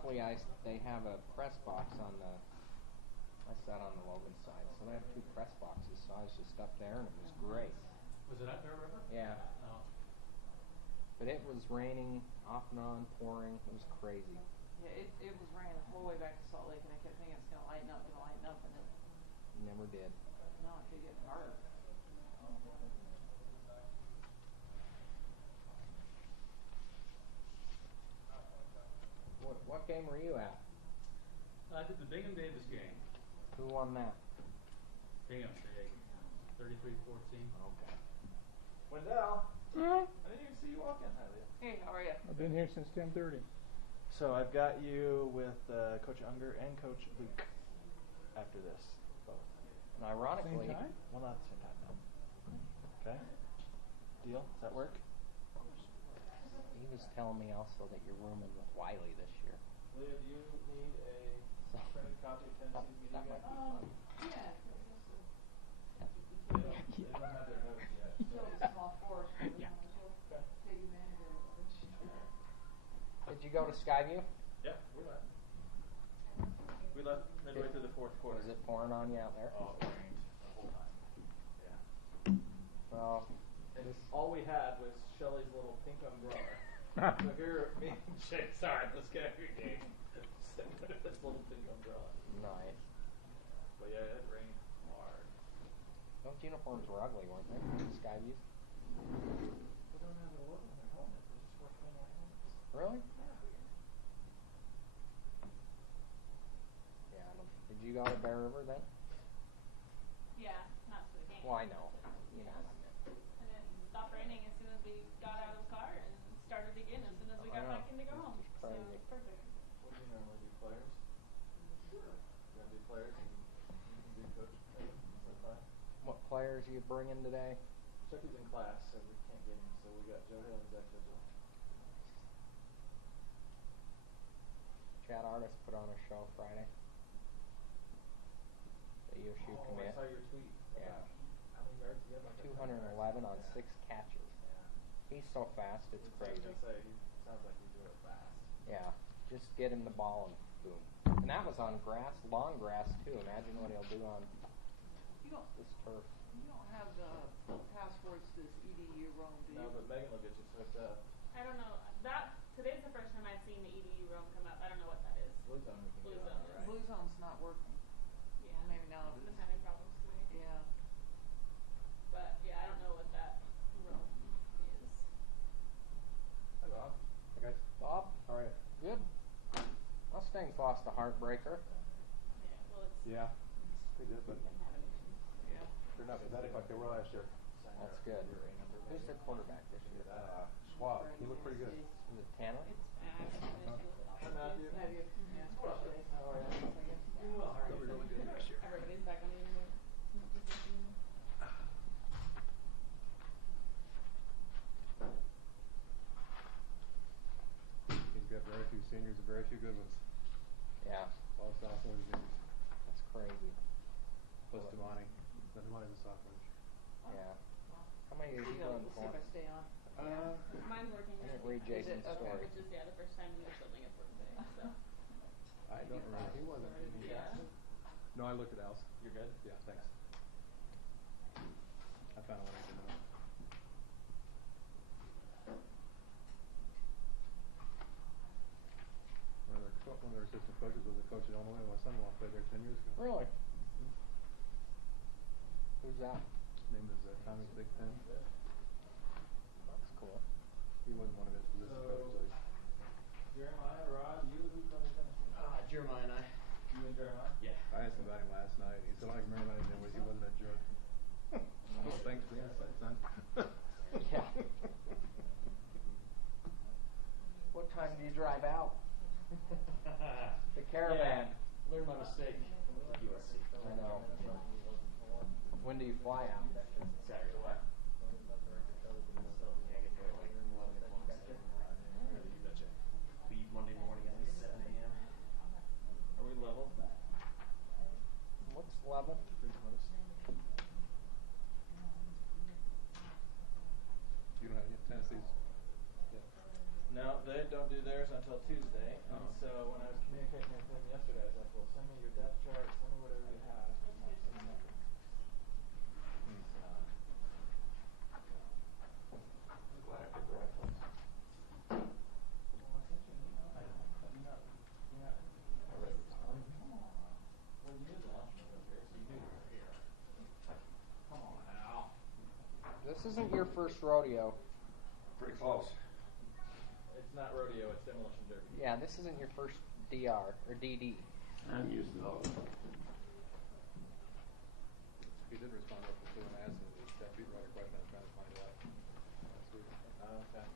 luckily, they have a press box on the. I sat on the Logan side, so they have 2 press boxes. So I was just up there, and it was great. Was it at Bear River? Yeah. Oh. But it was raining off and on, pouring. It was crazy. Yeah, it was raining the whole way back to Salt Lake, and I kept thinking it's going to lighten up, and it Never did. no, it could get harder. What game were you at? I did the Bingham Davis game. Who won that? Bingham, big. 33-14. Okay. Wendell, I didn't even see you walk in. Hi, Leah. Hey, how are you? I've been here since 10:30. So I've got you with Coach Unger and Coach Luke after this, both. And ironically, Same time? Well, not at the same time, no. Okay. Deal? Does that work? he was telling me also that you're rooming with Wiley this year. Leah, do you need a printed copy of Tennessee's media That might guide? be fun. Yeah. They don't have their notes yet. So it's small forest. Yeah. Okay. Did you go to Skyview? Yeah, we left. We left midway through the fourth quarter. Was it pouring on you out there? Oh, it rained the whole time. Yeah. Well, And all we had was Shelly's little pink umbrella. So here, me and Jake, sorry, let's get every game. Sitting under this little pink umbrella. nice. But yeah, it rained hard. Those uniforms were ugly, weren't they? Skyviews? They don't have a logo on their helmet. They just wear plain white helmets. Really? Yeah. Did you go to Bear River then? Yeah, not for the game. Well, I know. You know what I meant. And it stopped raining as soon as we got out of the car and started again as soon as we got back in to go home. Just So crazy. it was perfect. What do you normally do, players? Sure. You gonna do players and you can do coach? Is that fine? What players are you bringing today? Chucky's in class, so we can't get him. So we got Joe Hill and Zach Vigil. Chad Artis put on a show Friday. The USU commit. I saw your tweet. Yeah. How many yards do you have? Like 211 on 6 catches. Yeah. He's so fast, it's I was crazy. gonna say, he sounds like he's doing it fast. Yeah, just get him the ball and boom. And that was on grass, long grass too. Imagine what he'll do on You don't this turf. have the passwords to this EDU room, do you? No, but Megan will get you hooked up. I don't know. Today's the first time I've seen the EDU room come up. I don't know what that is. Blue Zone we can Blue get on, Zone. right? Blue Zone's not working. Yeah. Well, maybe now I've it been is. having problems today. Yeah. But yeah, I don't know what that room is. Hi, Bob. Hey guys, Bob, how are you? good. Mustangs lost a heartbreaker. Yeah. Well, it's Yeah, they did, but been having Yeah. they're not pathetic like they were last year. Sign That's your- good. your A number, Who's baby. their quarterback this year? Schwab, he looked pretty good. Is it Tanner? It's Hi, Matthew. Have you? Yeah. What up, Dave? How are you? Well, they'll be really good next year. Everybody's back on the internet. He's got very few seniors and very few good ones. Yeah, All sophomores and juniors. that's crazy. Plus Damani. But Damani's a sophomore this year. Yeah. How many years you We'll going see for? if I stay on. Mine's working. I didn't read Is Jason's it? Okay. story. Which is the first time in this building it's working today. So I don't remember. He wasn't. yeah. No, I looked at Al's. You're good? Yeah, thanks. I found what I didn't know. One of their assistant coaches was a coach at Illinois. My son-in-law played there 10 years ago. Really? Who's that? His name is Tommy Big Pen. That's cool. He wasn't one of his assistant coaches. Jeremiah, Rod, you, who's going to finish? Jeremiah and I. You and Jeremiah? Yeah. I asked him about him last night. He said, I can remember him was he wasn't a jerk. Well, thanks for the insight, son. Yeah. What time do you drive out? The caravan. Yeah. Learned my mistake. USC. I know. When do you fly out? Saturday. What? So, yeah, I get there at like 11 o'clock Saturday. You betcha. Leave Monday morning at like 7 a.m. Are we level? What's level? Pretty close. You don't have Tennessee's. Yeah. No, they don't do theirs until Tuesday. And Oh. so when I was This isn't your first rodeo. Pretty close. It's not rodeo, it's demolition derby. Yeah, this isn't your first DR or DD. I'm used to those. He did respond up to an ass and that beat right a question I was trying to find out last week. Okay.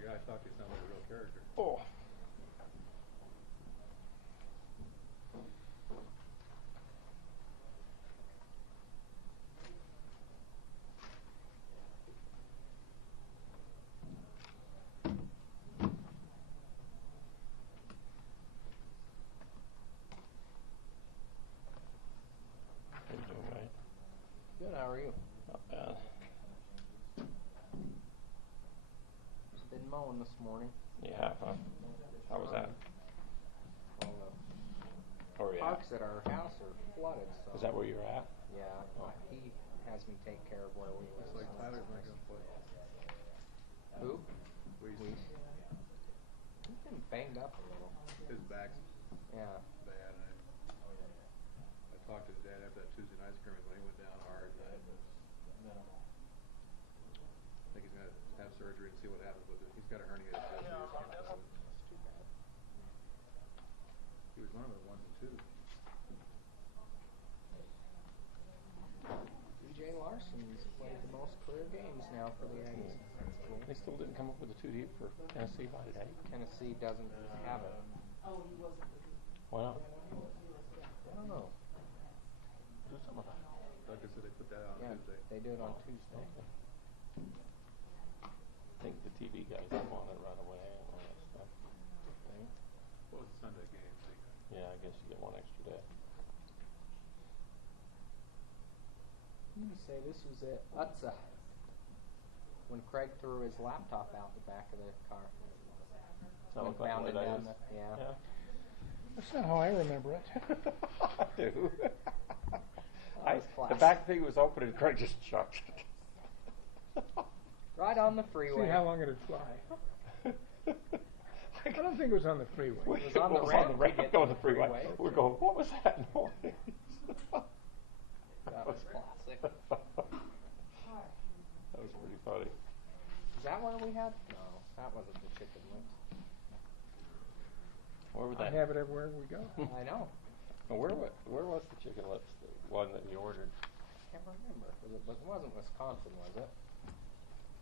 Your guy thought you sounded like a real character. Oh. How you doing, right? Good, how are you? Not bad. Just been mowing this morning. Yeah, huh? How was that? All the Oh, yeah. parks at our house are flooded, so. Is that where you're at? Yeah, Oh. he has me take care of where we live. Looks like Tyler's not gonna play. Who? Weiss. He's been banged up a little. His back's Yeah. bad. I talked to his dad after that Tuesday night scrimmage when he went down hard. And I think he's gonna have surgery and see what happens with it. He's got a herniated disc. He just can't play with it. That's too bad. He was one of the 1s and 2s. DJ Larson's played the most career games now for the Aggies. That's cool. They still didn't come up with a 2 deep for Tennessee by today. Tennessee doesn't have it. Why not? I don't know. Do something about it. Like I said, they put that out on Yeah, Tuesday. they do it on Tuesday. I think the TV guys will want it right away and all that stuff. Thing. What was the Sunday game? Yeah, I guess you get 1 extra day. I'm gonna say this was at Utsa when Craig threw his laptop out the back of the car. Does that Went look like bounding what it down is? the- yeah. That's not how I remember it. I do. That was The classic. back thing was open and Craig just chucked it. Right on the freeway. See how long it'd fly. I don't think it was on the freeway. It was on the Well, ramp to ramp get going to the the freeway. freeway. We're going, what was that noise? That was classic. That was pretty funny. Is that where we had? No, that wasn't the chicken lips. Where was I that? have it everywhere we go. I know. Well, where was the chicken lips? The one that you ordered? I can't remember. It wasn't Wisconsin, was it?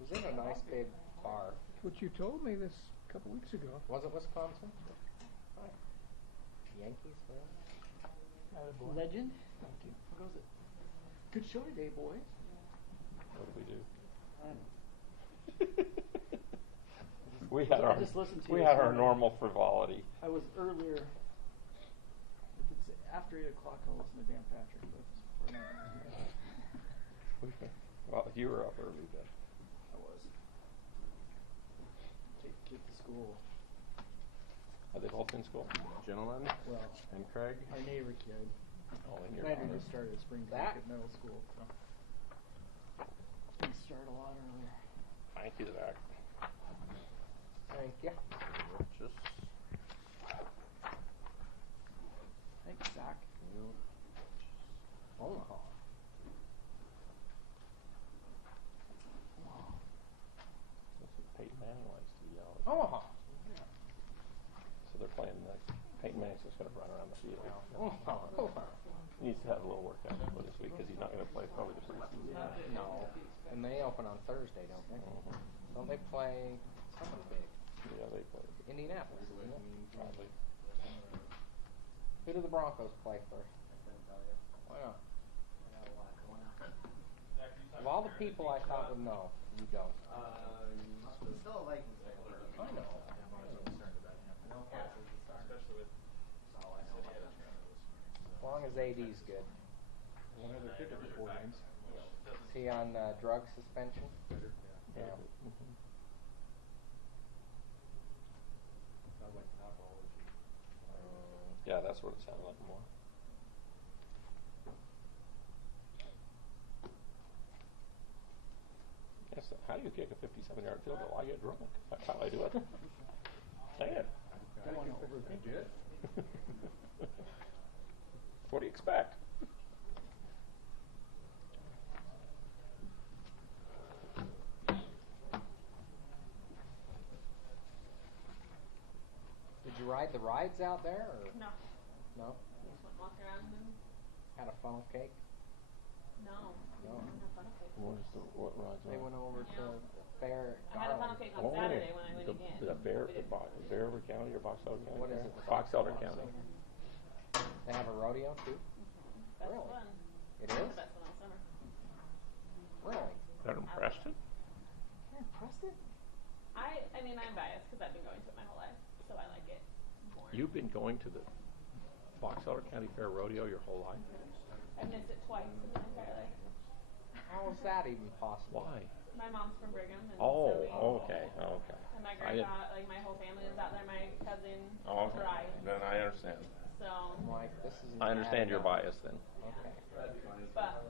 It was in a nice big bar. That's what you told me this a couple weeks ago. Was it Wisconsin? Right. Yankees, well. Legend. Thank you. How goes it? Good show today, boys. What did we do? I don't know. We had I just listened to we you had this our morning. normal frivolity. I was earlier. If it's after 8 o'clock, I'll listen to Dan Patrick. But before that, Well, you were up early then. I was. Take the kid to school. Are they both in school? Gentlemen? Well, And Craig? our neighbor kid. Oh, and your Snyder daughter. just started spring break Zach? at middle school, so we start a lot earlier. Thank you, Zach. Thank you. Just Thanks, Zach. Omaha. that's what Peyton Manning likes to yell. Omaha. So they're playing Peyton Manning's just going to run around the field. Omaha. Omaha. He needs to have a little workout for this week because he's not going to play probably the preseason. No. And they open on Thursday, don't they? Mhm. Don't they play someone big? Yeah, they play. Indianapolis, isn't it? Probably. Who do the Broncos play first? Why not? Of all the people I thought would know, you don't. Still a Vikings fan. I know. Especially with As long as AD's good. One other kicker for 4 games. Is he on drug suspension? Yeah. Mhm. Sounds like an alcohol issue. Yeah, that's what it sounded like more. Yes, how do you kick a 57-yard field goal? I get drunk. That's how I do it. Say it. Don't want to overthink it. What do you expect? ride the rides out there, or No. no? Just went walk around and Had a funnel cake? no. No. I didn't have funnel cake. What rides They are? went over to the fair. I had a funnel cake on Saturday when I went again. The Bear, We didn't- Bear County or Box Elder County? What is it? Fox Elder County. They have a rodeo too? That's Really? fun. It That's is? the best one all summer. Really? They're in Preston? Yeah, Preston. I mean, I'm biased because I've been going to it my whole life, so I like it more. You've been going to the Fox Elder County Fair Rodeo your whole life? I've missed it twice in my entire life. How is that even possible? Why? My mom's from Brigham, and Oh, so we, okay, okay. and my I didn't- grandpa, like my whole family was out there. My cousin, Oh, okay. Brian. Then I understand. So, I'm like, this is. I understand your bias then. Okay. but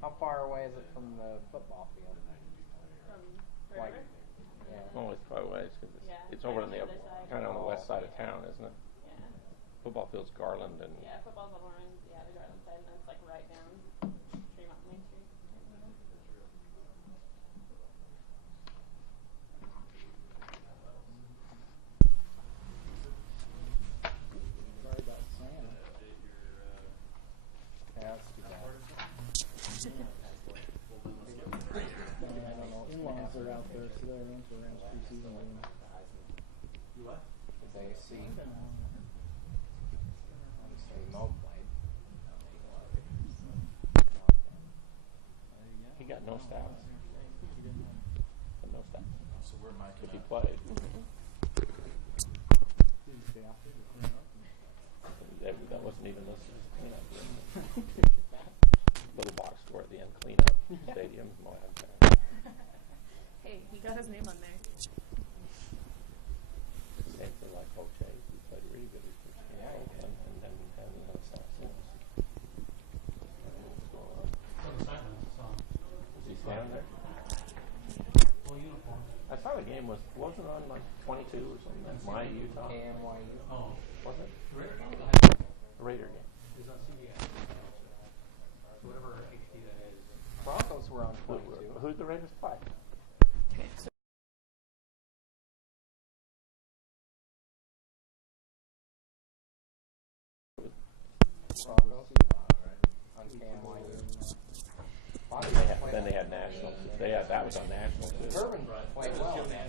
How far away is it from the football field? from Like, River, yeah. Well, it's probably ways because Yeah, it's right over on on the the other side. kind of on the west side of town, isn't it? yeah, Football field's Garland and yeah. Football's on Orange, yeah, the Garland side, and that's like right down Tremont Main Street. Sorry about Santa. Yeah, that's too bad. I don't know. In-laws are out there, so they're into the Rams preseason game. You what? Did they see? Obviously, Mo played. he got no stats. Got no stats. So where am I If he played, that wasn't even listed as cleanup. Little box score at the end, cleanup, stadium, Moab. Hey, he got his name on there. Same for like O'Shea, he played really good. Yeah, he did. And then had another sack. Was he standing there? Full uniform. I saw the game wasn't on like 22 or something. That's my Utah. KMYU. Oh, Was it? Raider game? The Raider game. Is on CBS. So whatever HD that is. Broncos were on 22. Who'd the Raiders play? Broncos on KMYU. Then they had nationals. That was on national too. Durbin played well. Yeah.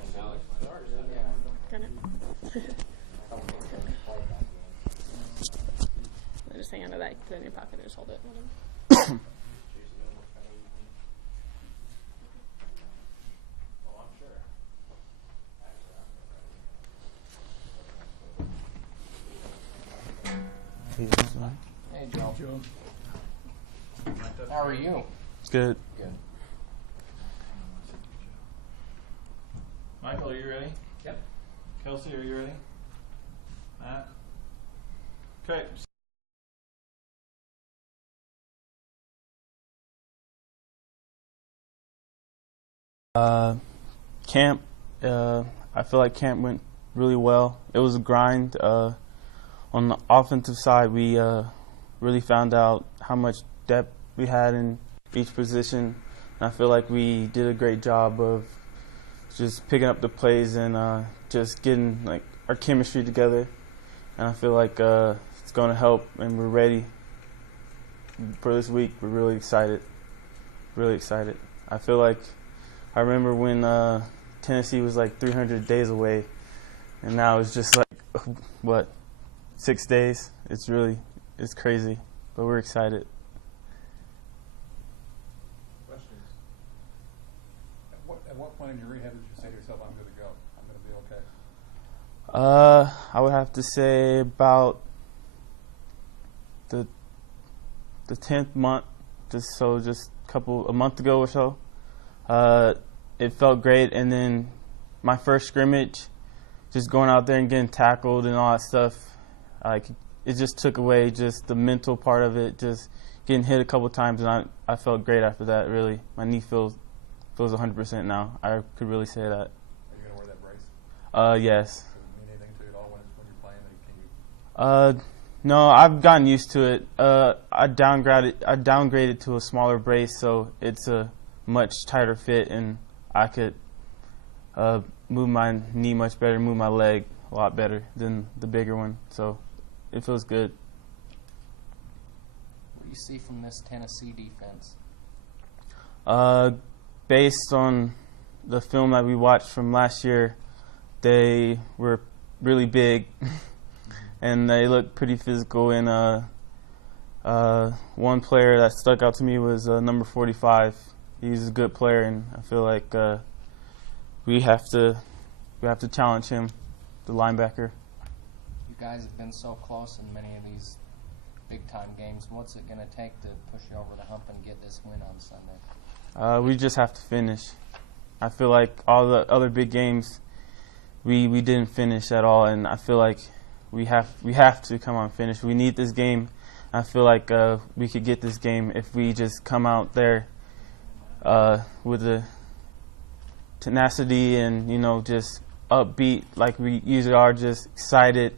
Gonna. I don't think Durbin played that game. Just hang on to that. Put it in your pocket and just hold it. Oh, I'm sure. Hey, Joe. How are you? Good. Good. Michael, are you ready? Yep. Kelsey, are you ready? Matt? Okay. Camp, I feel like camp went really well. It was a grind. On the offensive side, we really found out how much depth we had in each position. And I feel like we did a great job of just picking up the plays and just getting like our chemistry together. And I feel like it's going to help, and we're ready for this week. We're really excited. Really excited. I feel like I remember when Tennessee was like 300 days away, and now it's just like, 6 days? It's crazy, but we're excited. Questions? At what point in your rehab did you say to yourself, I'm good to go, I'm going to be okay? I would have to say about the 10th month, just a month ago or so. It felt great, and then my first scrimmage, just going out there and getting tackled and all that stuff, it just took away just the mental part of it, just getting hit a couple times, and I felt great after that, really. My knee feels 100% now. I could really say that. Are you going to wear that brace? Yes. Does it mean anything to you at all when you're playing? Can you? No, I've gotten used to it. I downgraded to a smaller brace, so it's a much tighter fit, and I move my knee much better, move my leg a lot better than the bigger one. So it feels good. What do you see from this Tennessee defense? Based on the film that we watched from last year, they were really big and they looked pretty physical. And one player that stuck out to me was number 45. He's a good player, and I feel like we have to challenge him, the linebacker. You guys have been so close in many of these big-time games. What's it going to take to push you over the hump and get this win on Sunday? We just have to finish. I feel like all the other big games, we didn't finish at all, and I feel like we have to come on finish. We need this game. I feel like we could get this game if we just come out there with the tenacity and, you know, just upbeat like we usually are, just excited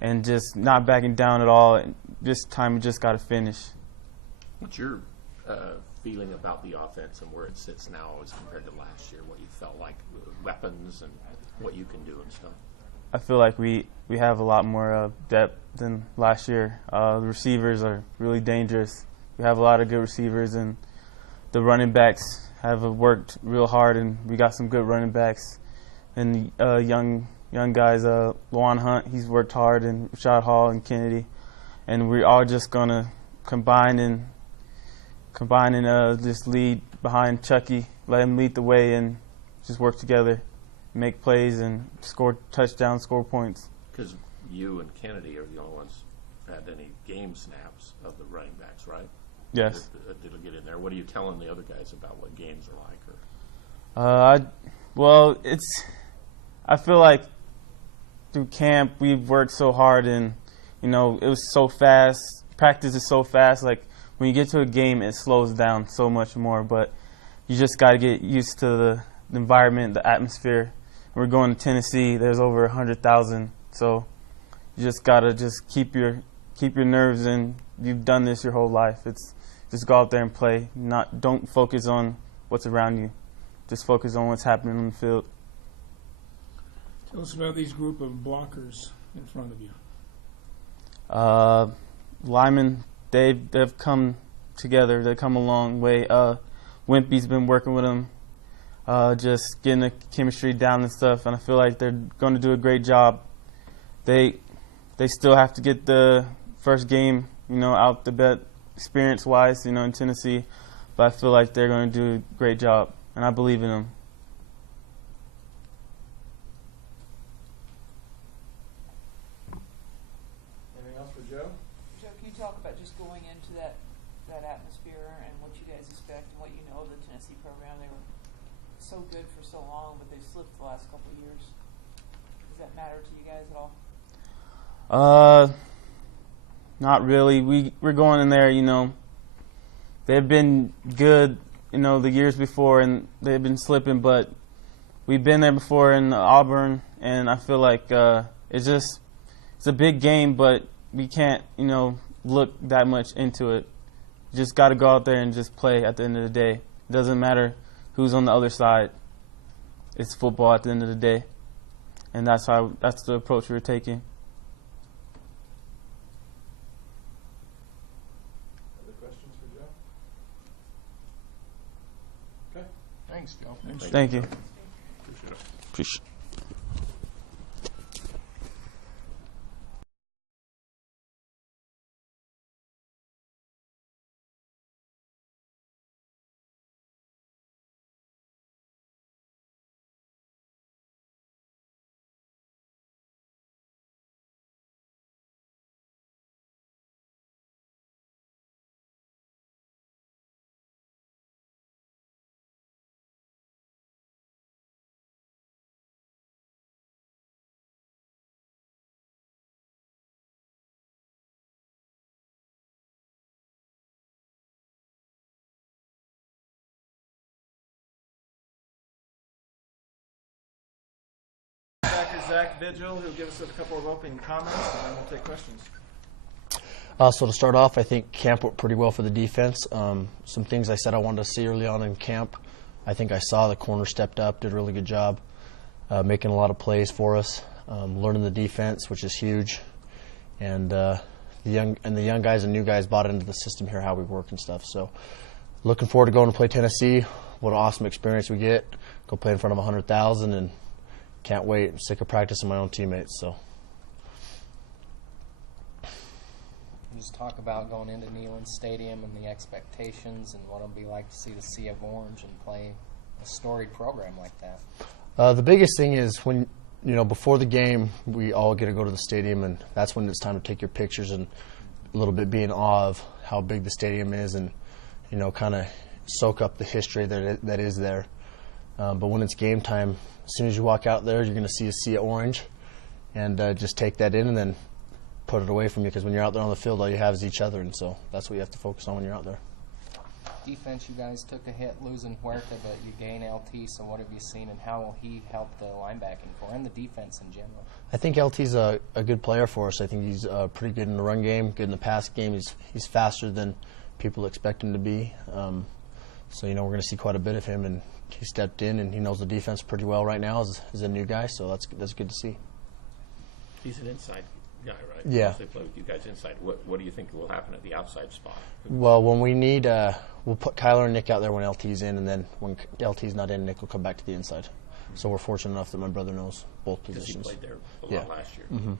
and just not backing down at all. And this time we just got to finish. What's your feeling about the offense and where it sits now as compared to last year, what you felt like, weapons and what you can do and stuff? I feel like we have a lot more depth than last year. The receivers are really dangerous. We have a lot of good receivers, and the running backs have worked real hard, and we got some good running backs. And young guys, Luan Hunt, he's worked hard, and Rashad Hall and Kennedy. And we're all just going to combine and just lead behind Chucky, let him lead the way, and just work together, make plays, and score touchdowns, score points. Because you and Kennedy are the only ones who had any game snaps of the running backs, right? Yes. Did it get in there? What are you telling the other guys about what games are like? Well, I feel like through camp we've worked so hard, and you know it was so fast. Practice is so fast. Like when you get to a game, it slows down so much more. But you just got to get used to the environment, the atmosphere. We're going to Tennessee. There's over 100,000, so you just gotta keep your nerves in. You've done this your whole life. It's just go out there and play. Don't focus on what's around you. Just focus on what's happening on the field. Tell us about these group of blockers in front of you. Lyman, they've come together. They've come a long way. Wimpy's been working with them, just getting the chemistry down and stuff. And I feel like they're going to do a great job. They still have to get the first game, you know, out the bed experience-wise, you know, in Tennessee. But I feel like they're going to do a great job, and I believe in them. Anything else for Joe? Joe, can you talk about just going into that atmosphere and what you guys expect and what you know of the Tennessee program? They were so good for so long, but they've slipped the last couple of years. Does that matter to you guys at all? Not really. We're going in there, you know. They've been good, you know, the years before, and they've been slipping, but we've been there before in Auburn, and I feel like it's a big game, but we can't, you know, look that much into it. You just got to go out there and just play at the end of the day. It doesn't matter who's on the other side. It's football at the end of the day, and that's the approach we're taking. Other questions for Joe? Okay. Thanks, Joe. Thank you. Appreciate it. Linebacker Zach Vigil, who'll give us a couple of opening comments, and then we'll take questions. So to start off, I think camp went pretty well for the defense. Some things I said I wanted to see early on in camp, I think I saw. The corner stepped up, did a really good job. making a lot of plays for us, learning the defense, which is huge, and the young guys and new guys bought into the system here, how we work and stuff. So looking forward to going to play Tennessee. What an awesome experience we get. Go play in front of 100,000, and can't wait. I'm sick of practicing my own teammates. So. Just talk about going into Neyland Stadium and the expectations and what it'll be like to see the Sea of Orange and play a storied program like that. The biggest thing is when, before the game, we all get to go to the stadium, and that's when it's time to take your pictures and a little bit be in awe of how big the stadium is and, kind of soak up the history that is there. But when it's game time, as soon as you walk out there, you're going to see a Sea of Orange, and just take that in and then put it away from you, because when you're out there on the field, all you have is each other, and so that's what you have to focus on when you're out there. Defense, you guys took a hit losing Huerta, but you gain LT, so what have you seen, and how will he help the linebacking core and the defense in general? I think LT's a good player for us. I think he's pretty good in the run game, good in the pass game. He's faster than people expect him to be. So, we're going to see quite a bit of him, and he stepped in, and he knows the defense pretty well right now as a new guy, so that's good to see. He's an inside guy, right? Yeah. They play with you guys inside. What do you think will happen at the outside spot? Well, when we need, we'll put Kyler and Nick out there when LT's in, and then when LT's not in, Nick will come back to the inside. So we're fortunate enough that my brother knows both positions. Because he played there a lot last year. Mm-hmm.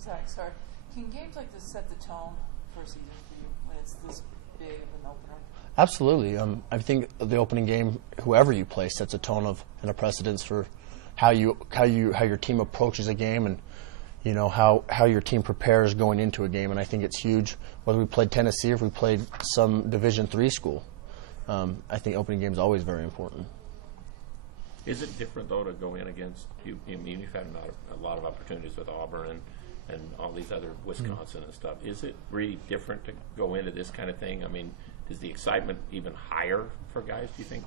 Zach, sorry. Can games like this set the tone for a season for you when it's this big of an opener? Absolutely. I think the opening game, whoever you play, sets a tone and a precedence for how your team approaches a game, and how your team prepares going into a game. And I think it's huge whether we played Tennessee or if we played some Division III school. I think opening game is always very important. Is it different though to go in against you? I mean, you've had a lot of opportunities with Auburn and all these other Wisconsin and stuff. Is it really different to go into this kind of thing? I mean, is the excitement even higher for guys, do you think?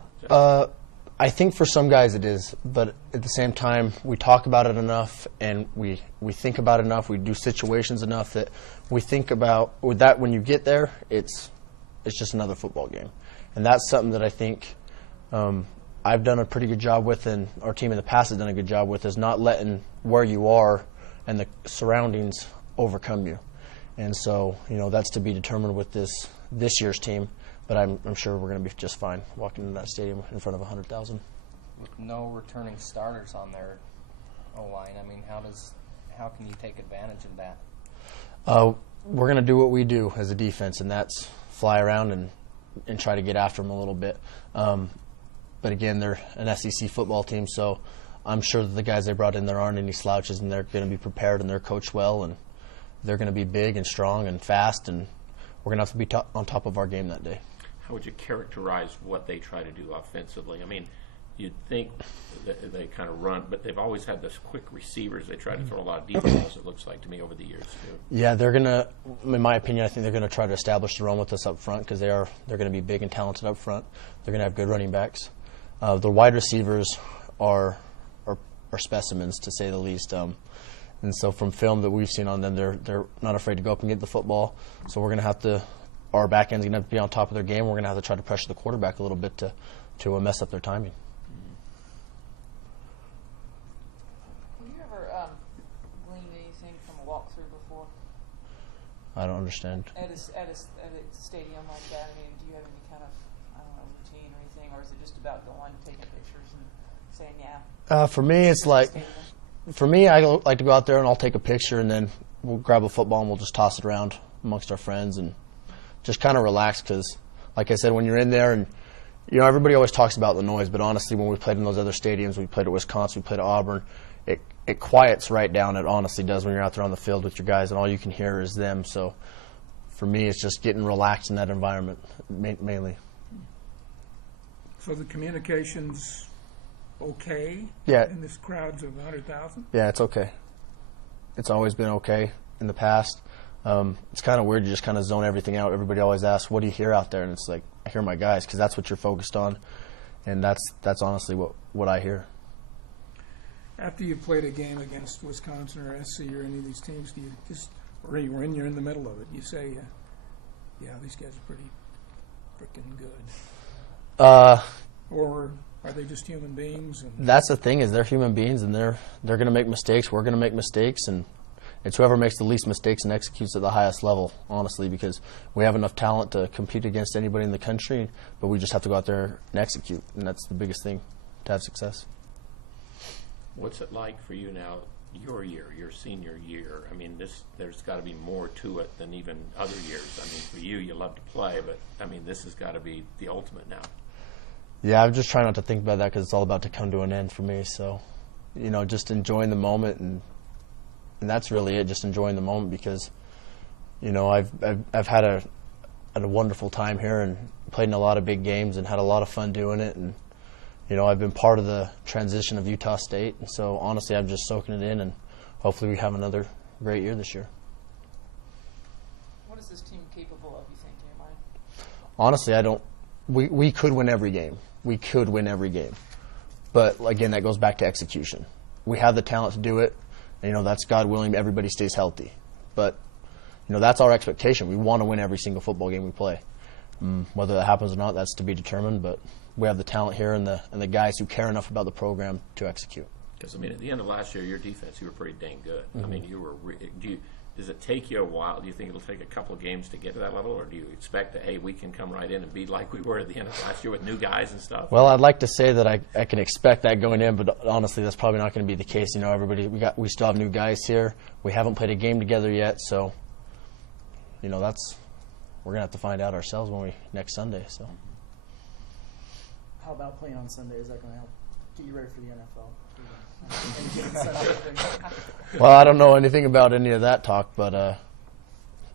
I think for some guys it is, but at the same time, we talk about it enough, and we think about it enough, we do situations enough that we think about with that when you get there, it's just another football game. And that's something that I think I've done a pretty good job with, and our team in the past has done a good job with, is not letting where you are and the surroundings overcome you. And so, that's to be determined with this year's team. But I'm sure we're going to be just fine walking into that stadium in front of 100,000. With no returning starters on their O-line, I mean, how can you take advantage of that? We're going to do what we do as a defense, and that's fly around and try to get after them a little bit. But again, they're an SEC football team, so I'm sure that the guys they brought in there aren't any slouches, and they're going to be prepared, and they're coached well, and they're going to be big and strong and fast, and we're going to have to be on top of our game that day. How would you characterize what they try to do offensively? I mean, you'd think that they kind of run, but they've always had those quick receivers. They try to throw a lot of deep balls, it looks like to me, over the years, too. Yeah, they're going to, in my opinion, I think they're going to try to establish the run with us up front, because they're going to be big and talented up front. They're going to have good running backs. The wide receivers are specimens, to say the least. And so from film that we've seen on them, they're not afraid to go up and get the football. So we're going to have to, our back end's going to have to be on top of their game. We're going to have to try to pressure the quarterback a little bit to mess up their timing. Have you ever gleaned anything from a walkthrough before? I don't understand. At a stadium like that, I mean, do you have any kind of, routine or anything, or is it just about going, taking pictures and saying, yeah? For me, it's like, for me, I like to go out there and I'll take a picture, and then we'll grab a football and we'll just toss it around amongst our friends and just kind of relax, because, like I said, when you're in there and, everybody always talks about the noise, but honestly, when we played in those other stadiums, we played at Wisconsin, we played at Auburn, it quiets right down. It honestly does when you're out there on the field with your guys, and all you can hear is them. So for me, it's just getting relaxed in that environment, mainly. So the communication's okay? Yeah. In this crowds of 100,000? Yeah, it's okay. It's always been okay in the past. It's kind of weird. You just kind of zone everything out. Everybody always asks, what do you hear out there? And it's like, I hear my guys, because that's what you're focused on. And that's honestly what I hear. After you've played a game against Wisconsin or SC or any of these teams, do you just, or you're in the middle of it, you say, yeah, these guys are pretty freaking good? Or Are they just human beings? And That's the thing, is they're human beings, and they're going to make mistakes. We're going to make mistakes, and it's whoever makes the least mistakes and executes at the highest level, honestly, because we have enough talent to compete against anybody in the country, but we just have to go out there and execute, and that's the biggest thing to have success. What's it like for you now, your year, your senior year? I mean, there's got to be more to it than even other years. I mean, for you love to play, but, I mean, this has got to be the ultimate now. Yeah, I'm just trying not to think about that because it's all about to come to an end for me, so, just enjoying the moment, and that's really it, just enjoying the moment because, I've had a wonderful time here and played in a lot of big games and had a lot of fun doing it, and I've been part of the transition of Utah State, and so honestly I'm just soaking it in, and hopefully we have another great year this year. What is this team capable of, you think, in your mind? Honestly, we could win every game. We could win every game. But again, that goes back to execution. We have the talent to do it, and that's God willing everybody stays healthy. But that's our expectation. We want to win every single football game we play. Whether that happens or not, that's to be determined, but we have the talent here and the guys who care enough about the program to execute. Because, I mean, at the end of last year, your defense, you were pretty dang good. Mm-hmm. I mean, you were does it take you a while? Do you think it'll take a couple of games to get to that level, or do you expect that, hey, we can come right in and be like we were at the end of last year with new guys and stuff? Well, I'd like to say that I can expect that going in, but honestly, that's probably not going to be the case. Everybody, we still have new guys here. We haven't played a game together yet, so we're going to have to find out ourselves next Sunday. So. How about playing on Sunday? Is that going to help get you ready for the NFL? Well, I don't know anything about any of that talk, but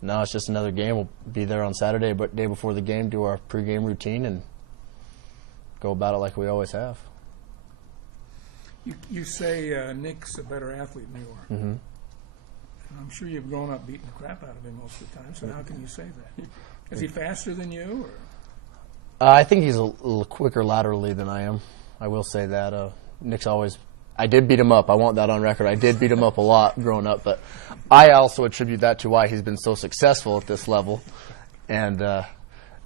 no, it's just another game. We'll be there on Saturday, but day before the game, do our pregame routine and go about it like we always have. you say Nick's a better athlete than you are. Mm-hmm. And I'm sure you've grown up beating the crap out of him most of the time, so how can you say that? Is he faster than you? Or? I think he's a little quicker laterally than I am. I will say that. Nick's always... I did beat him up. I want that on record. I did beat him up a lot growing up, but I also attribute that to why he's been so successful at this level. And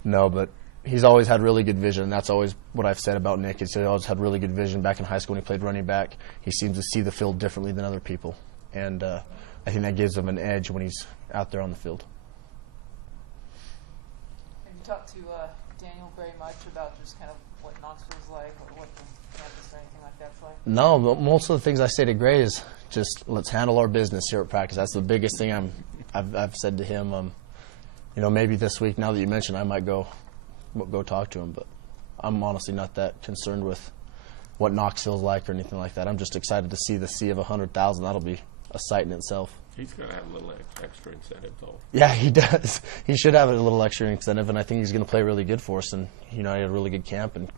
no, but he's always had really good vision. That's always what I've said about Nick. He's always had really good vision. Back in high school when he played running back, he seems to see the field differently than other people. And I think that gives him an edge when he's out there on the field. Have you talked to Daniel very much about just kind of what Knoxville's like or what the campus or anything like that's like? No, but most of the things I say to Gray is just let's handle our business here at practice. That's the biggest thing I've said to him. Maybe this week, now that you mention, I might go talk to him, but I'm honestly not that concerned with what Knoxville's like or anything like that. I'm just excited to see the sea of 100,000. That'll be a sight in itself. He's going to have a little extra incentive, though. Yeah, he does. He should have a little extra incentive, and I think he's going to play really good for us. And he had a really good camp, and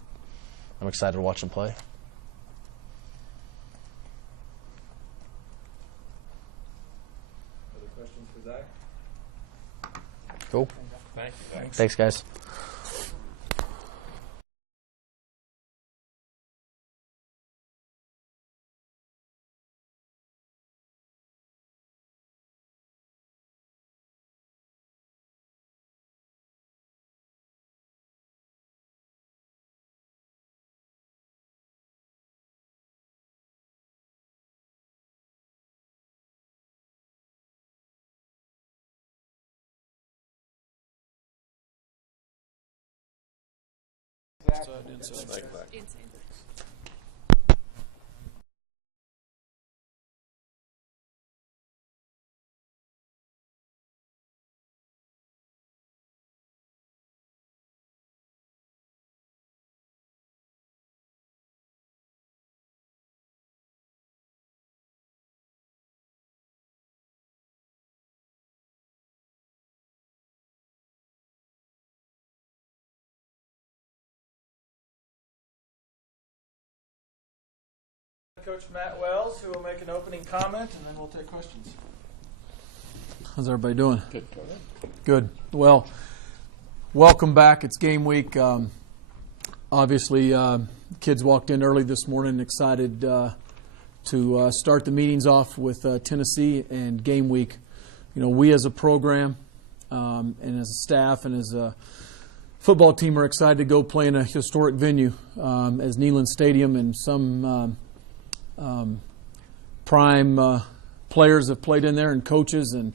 I'm excited to watch him play. Other questions for Zach? Cool. Thanks. Thanks, guys. Coach Matt Wells, who will make an opening comment, and then we'll take questions. How's everybody doing? Good. Good. Well, welcome back. It's game week. Obviously, kids walked in early this morning, excited to start the meetings off with Tennessee and game week. We as a program and as a staff and as a football team are excited to go play in a historic venue as Neyland Stadium, and some prime players have played in there, and coaches, and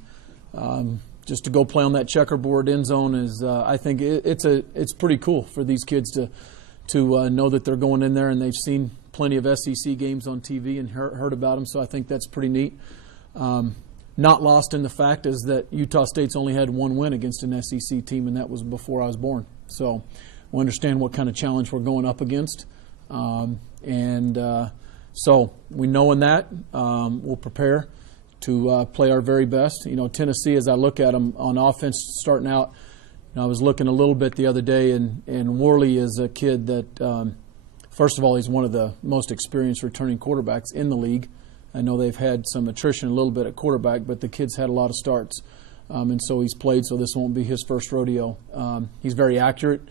just to go play on that checkerboard end zone is, I think it's pretty cool for these kids to know that they're going in there, and they've seen plenty of SEC games on TV and heard about them. So I think that's pretty neat. Not lost in the fact is that Utah State's only had one win against an SEC team, and that was before I was born. So we understand what kind of challenge we're going up against. So we knowing that, we'll prepare to play our very best. You know, Tennessee, as I look at them on offense starting out, I was looking a little bit the other day, and Worley is a kid that, first of all, he's one of the most experienced returning quarterbacks in the league. I know they've had some attrition a little bit at quarterback, but the kid's had a lot of starts. And so he's played, so this won't be his first rodeo. He's very accurate,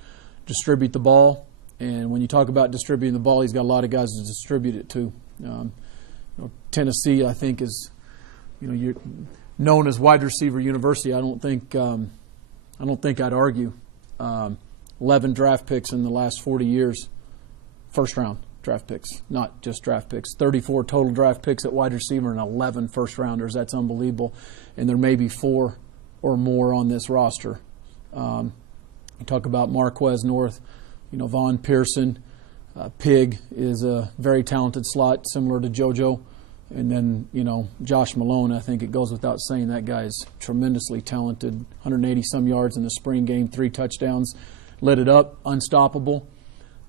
distribute the ball. And when you talk about distributing the ball, he's got a lot of guys to distribute it to. Tennessee, I think, is, you're known as wide receiver university. I don't think I'd argue. 11 draft picks in the last 40 years, first round draft picks, not just draft picks. 34 total draft picks at wide receiver and 11 first rounders. That's unbelievable. And there may be 4 or more on this roster. You talk about Marquez North, Vaughn Pearson. Pig is a very talented slot, similar to JoJo. And then, Josh Malone, I think it goes without saying that guy is tremendously talented. 180-some yards in the spring game, 3 touchdowns, lit it up, unstoppable.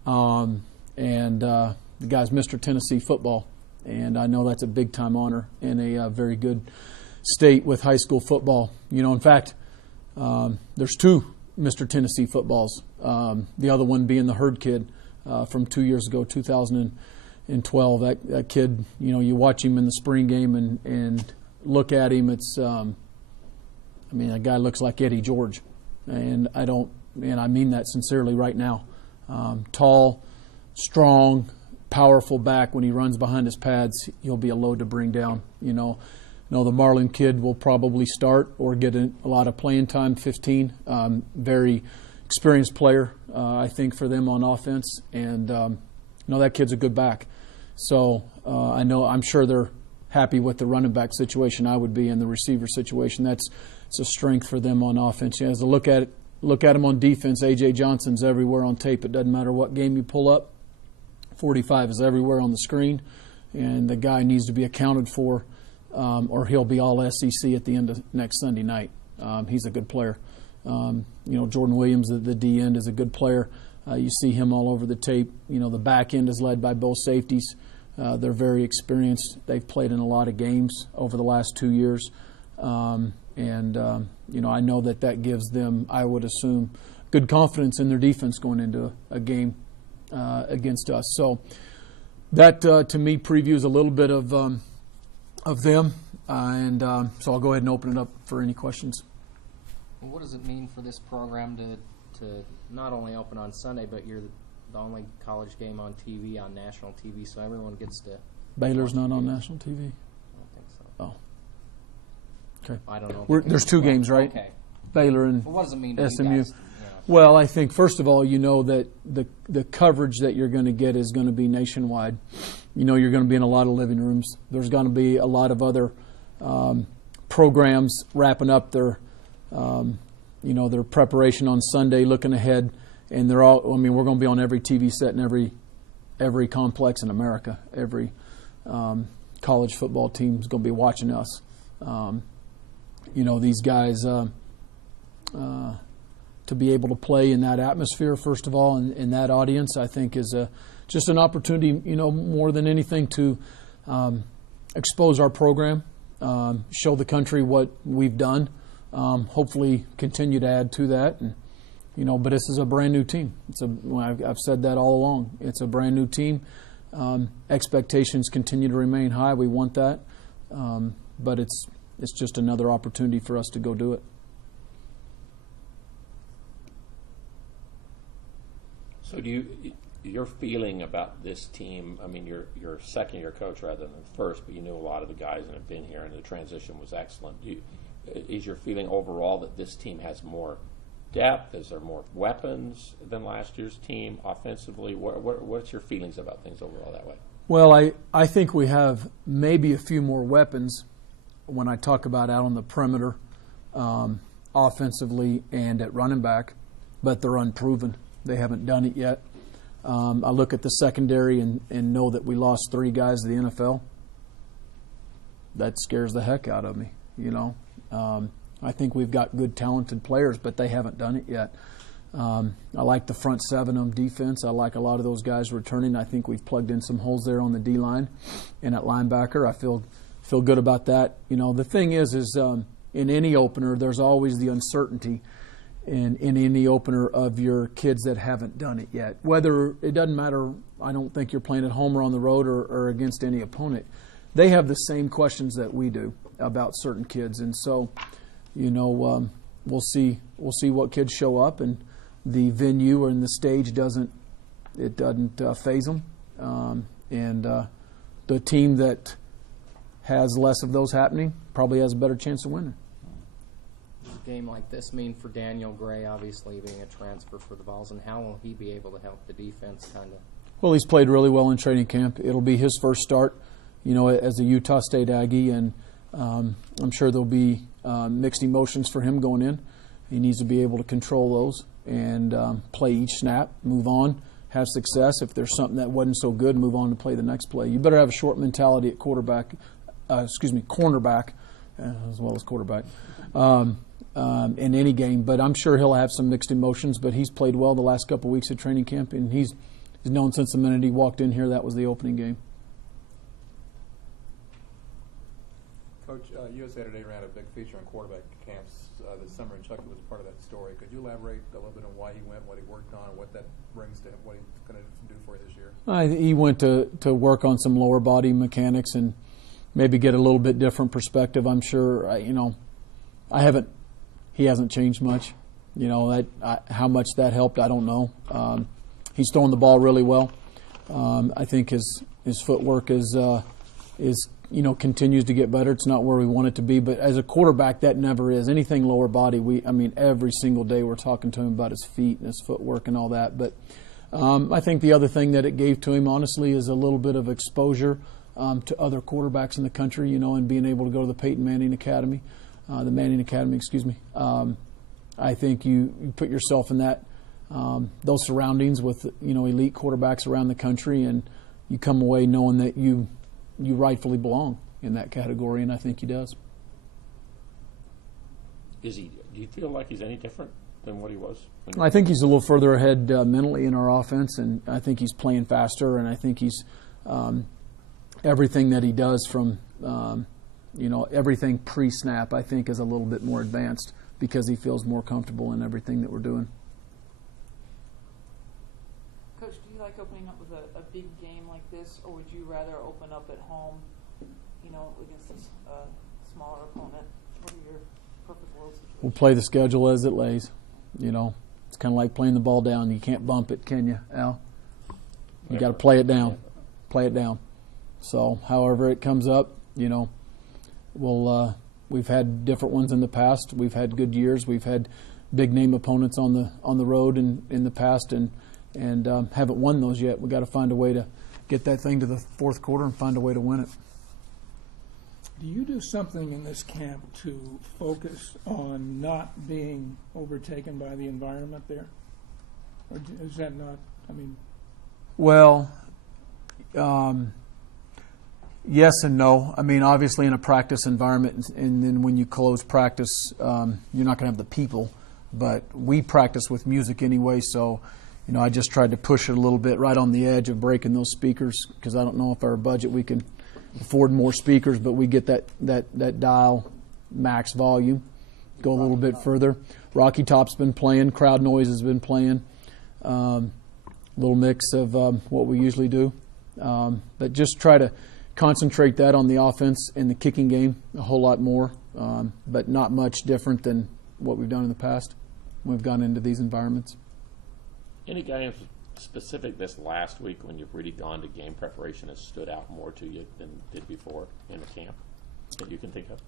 The guy's Mr. Tennessee football. And I know that's a big-time honor in a very good state with high school football. In fact, there's 2 Mr. Tennessee footballs. The other one being the Hurd kid from 2 years ago, 2012. That kid, you watch him in the spring game and look at him. It's, that guy looks like Eddie George, and I mean that sincerely right now. Tall, strong, powerful back. When he runs behind his pads, he'll be a load to bring down. The Marlin kid will probably start or get a lot of playing time. 15, very experienced player, I think, for them on offense, and that kid's a good back. So I'm sure they're happy with the running back situation. I would be in the receiver situation. It's a strength for them on offense. As I look at him on defense, A.J. Johnson's everywhere on tape. It doesn't matter what game you pull up. 45 is everywhere on the screen, and the guy needs to be accounted for, or he'll be all SEC at the end of next Sunday night. He's a good player. Jordan Williams, the D end, is a good player. You see him all over the tape. The back end is led by both safeties. They're very experienced. They've played in a lot of games over the last 2 years. I know that gives them, I would assume, good confidence in their defense going into a game against us. So that, to me, previews a little bit of them. So I'll go ahead and open it up for any questions. Well, what does it mean for this program to not only open on Sunday, but you're the only college game on TV, on national TV, so everyone gets to... Baylor's not on national TV? I don't think so. Oh. Okay. I don't know. There's 2 games, right? Okay. Baylor and Well, what does it mean to SMU. you guys? Well, I think, first of all, that the coverage that you're going to get is going to be nationwide. You're going to be in a lot of living rooms. There's going to be a lot of other programs wrapping up their preparation on Sunday, looking ahead. And they're all, we're going to be on every TV set in every complex in America. Every college football team is going to be watching us. These guys... to be able to play in that atmosphere, first of all, and in that audience, I think is just an opportunity, more than anything, to expose our program, show the country what we've done, hopefully continue to add to that. And, but this is a brand new team. I've said that all along. It's a brand new team. Expectations continue to remain high. We want that, but it's just another opportunity for us to go do it. So your feeling about this team, you're second-year coach rather than first, but you knew a lot of the guys that have been here, and the transition was excellent. Is your feeling overall that this team has more depth? Is there more weapons than last year's team offensively? What's your feelings about things overall that way? Well, I think we have maybe a few more weapons when I talk about out on the perimeter, offensively and at running back, but they're unproven. They haven't done it yet. I look at the secondary and know that we lost 3 guys to the NFL. That scares the heck out of me, you know. I think we've got good, talented players, but they haven't done it yet. I like the front 7 on defense. I like a lot of those guys returning. I think we've plugged in some holes there on the D-line and at linebacker. I feel good about that. You know, the thing is in any opener, there's always the uncertainty in any opener of your kids that haven't done it yet. Whether it doesn't matter, I don't think you're playing at home or on the road or against any opponent. They have the same questions that we do about certain kids, and so, you know, we'll see what kids show up, and the venue or in the stage doesn't faze them, and the team that has less of those happening probably has a better chance of winning. Does a game like this mean for Daniel Gray, obviously being a transfer for the Vols, and how will he be able to help the defense kind of? Well, he's played really well in training camp. It'll be his first start, you know, as a Utah State Aggie, and I'm sure there'll be mixed emotions for him going in. He needs to be able to control those and play each snap, move on, have success. If there's something that wasn't so good, move on to play the next play. You better have a short mentality at cornerback, as well as quarterback, in any game. But I'm sure he'll have some mixed emotions. But he's played well the last couple of weeks at training camp, and he's known since the minute he walked in here that was the opening game. Coach, USA Today ran a big feature on quarterback camps this summer, and Chucky was part of that story. Could you elaborate a little bit on why he went, what he worked on, what that brings to him, what he's going to do for you this year? He went to work on some lower body mechanics and maybe get a little bit different perspective. I'm sure, he hasn't changed much. You know, how much that helped, I don't know. He's throwing the ball really well. I think his footwork is continues to get better. It's not where we want it to be, but as a quarterback, that never is. Anything lower body, every single day we're talking to him about his feet and his footwork and all that. But I think the other thing that it gave to him, honestly, is a little bit of exposure to other quarterbacks in the country, and being able to go to the Peyton Manning Academy, I think you put yourself in that those surroundings with elite quarterbacks around the country, and you come away knowing that you rightfully belong in that category, and I think he does. Do you feel like he's any different than what he was? I think he's a little further ahead mentally in our offense, and I think he's playing faster, and I think he's everything that he does from everything pre-snap, I think, is a little bit more advanced because he feels more comfortable in everything that we're doing. Coach, do you like opening up with a big game like this, or would you rather open up at home, against this smaller opponent? What are your perfect world situations? We'll play the schedule as it lays. It's kind of like playing the ball down. You can't bump it, can you, Al? You got to play it down. Play it down. So, however it comes up, we've had different ones in the past. We've had good years. We've had big name opponents on the road in the past, and haven't won those yet. We've got to find a way to get that thing to the fourth quarter and find a way to win it. Do you do something in this camp to focus on not being overtaken by the environment there? Or is that not, Well, yes and no. Obviously in a practice environment, and then when you close practice, you're not going to have the people. But we practice with music anyway, so I just tried to push it a little bit right on the edge of breaking those speakers, because I don't know if our budget we can afford more speakers, but we get that dial max volume, go a little bit further. Rocky Top's been playing, crowd noise has been playing, little mix of what we usually do, but just try to concentrate that on the offense and the kicking game a whole lot more, but not much different than what we've done in the past when we've gone into these environments. Any guy specific this last week when you've really gone to game preparation has stood out more to you than did before in the camp that you can think of?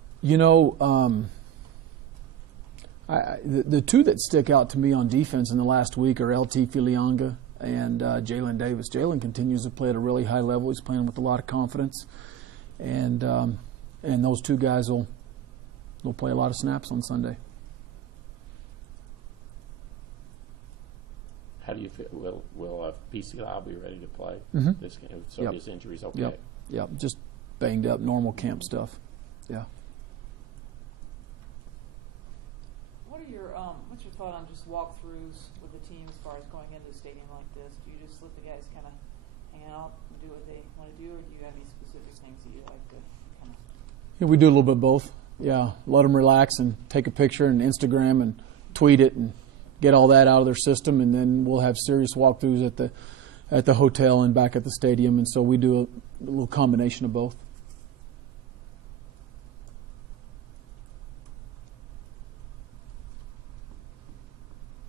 The two that stick out to me on defense in the last week are LT Filianga and Jalen Davis. Jalen continues to play at a really high level. He's playing with a lot of confidence, and those two guys will play a lot of snaps on Sunday. How do you feel? Will PCL be ready to play this game? So Yep. his injury's okay. Yep. Just banged up, normal camp stuff. Yeah. What's your thought on just walkthroughs with the team as far as going into a stadium like this? Do you just let the guys kind of hang out and do what they want to do, or do you have any specific things that you like to kind of? Yeah, we do a little bit of both. Yeah, let them relax and take a picture and Instagram and tweet it and get all that out of their system, and then we'll have serious walkthroughs at the hotel and back at the stadium, and so we do a little combination of both.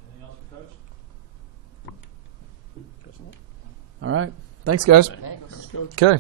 Anything else for Coach? All right. Thanks, guys. Thanks. Okay.